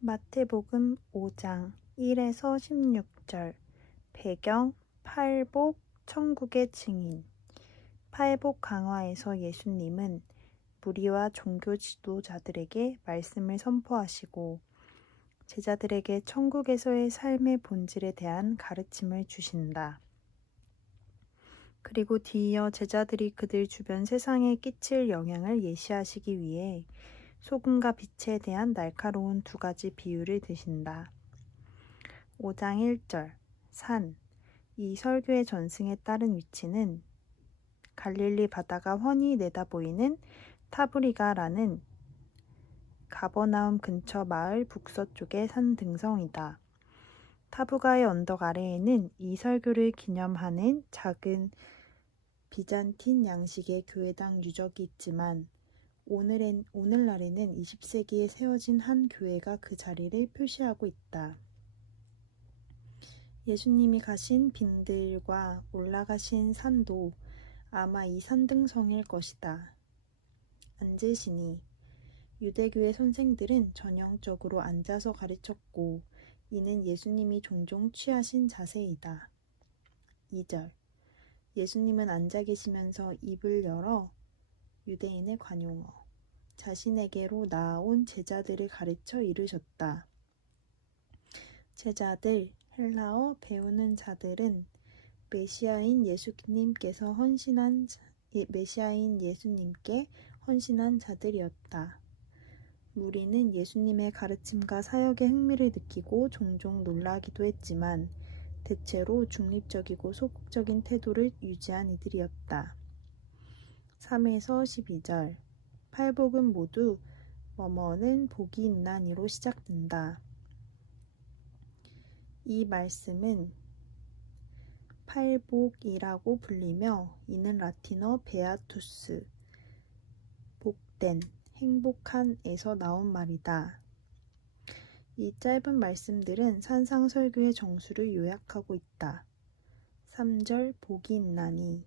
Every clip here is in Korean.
마태복음 5장 1에서 16절 배경 팔복 천국의 증인 팔복 강화에서 예수님은 무리와 종교 지도자들에게 말씀을 선포하시고 제자들에게 천국에서의 삶의 본질에 대한 가르침을 주신다. 그리고 뒤이어 제자들이 그들 주변 세상에 끼칠 영향을 예시하시기 위해 소금과 빛에 대한 날카로운 두 가지 비유를 드신다. 5장 1절 산. 이 설교의 전승에 따른 위치는 갈릴리 바다가 훤히 내다보이는 타브리가라는 가버나움 근처 마을 북서쪽의 산 등성이다. 타부가의 언덕 아래에는 이 설교를 기념하는 작은 비잔틴 양식의 교회당 유적이 있지만 오늘엔, 오늘날에는 20세기에 세워진 한 교회가 그 자리를 표시하고 있다. 예수님이 가신 빈들과 올라가신 산도 아마 이 산등성일 것이다. 앉으시니 유대교의 선생들은 전형적으로 앉아서 가르쳤고 이는 예수님이 종종 취하신 자세이다. 2절 예수님은 앉아 계시면서 입을 열어 유대인의 관용어 자신에게로 나아온 제자들을 가르쳐 이르셨다. 제자들 헬라어 배우는 자들은 메시아인 예수님께서 헌신한 예, 메시아인 예수님께 헌신한 자들이었다. 무리는 예수님의 가르침과 사역에 흥미를 느끼고 종종 놀라기도 했지만 대체로 중립적이고 소극적인 태도를 유지한 이들이었다. 3에서 12절 팔복은 모두 뭐뭐는 복이 있나니로 시작된다. 이 말씀은 팔복이라고 불리며 이는 라틴어 베아투스 복된 행복한에서 나온 말이다. 이 짧은 말씀들은 산상설교의 정수를 요약하고 있다. 3절 복이 있나니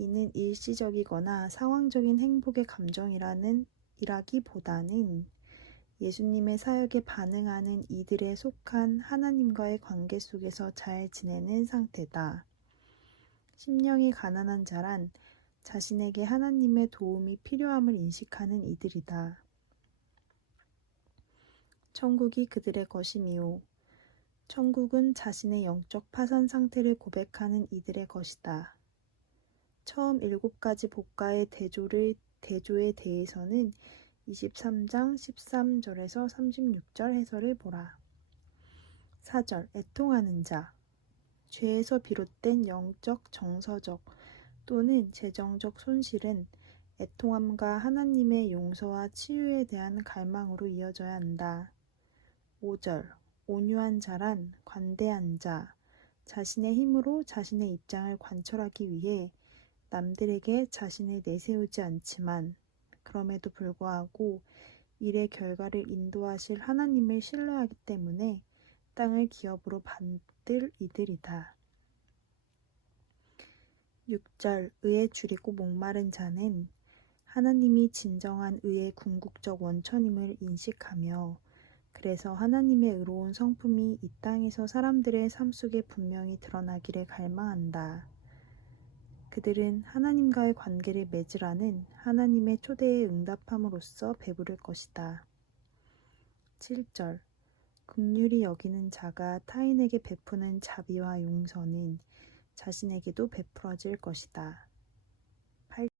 이는 일시적이거나 상황적인 행복의 감정이라는 이라기보다는 예수님의 사역에 반응하는 이들에 속한 하나님과의 관계 속에서 잘 지내는 상태다. 심령이 가난한 자란 자신에게 하나님의 도움이 필요함을 인식하는 이들이다. 천국이 그들의 것이미요. 천국은 자신의 영적 파산 상태를 고백하는 이들의 것이다. 처음 일곱 가지 복가의 대조를, 대조에 대해서는 23장 13절에서 36절 해설을 보라. 4절 애통하는 자 죄에서 비롯된 영적, 정서적 또는 재정적 손실은 애통함과 하나님의 용서와 치유에 대한 갈망으로 이어져야 한다. 5절 온유한 자란 관대한 자 자신의 힘으로 자신의 입장을 관철하기 위해 남들에게 자신을 내세우지 않지만 그럼에도 불구하고 일의 결과를 인도하실 하나님을 신뢰하기 때문에 땅을 기업으로 받을 이들이다. 6절 의에 줄이고 목마른 자는 하나님이 진정한 의의 궁극적 원천임을 인식하며 그래서 하나님의 의로운 성품이 이 땅에서 사람들의 삶 속에 분명히 드러나기를 갈망한다. 그들은 하나님과의 관계를 맺으라는 하나님의 초대에 응답함으로써 배부를 것이다. 7절 긍휼히 여기는 자가 타인에게 베푸는 자비와 용서는 자신에게도 베풀어질 것이다.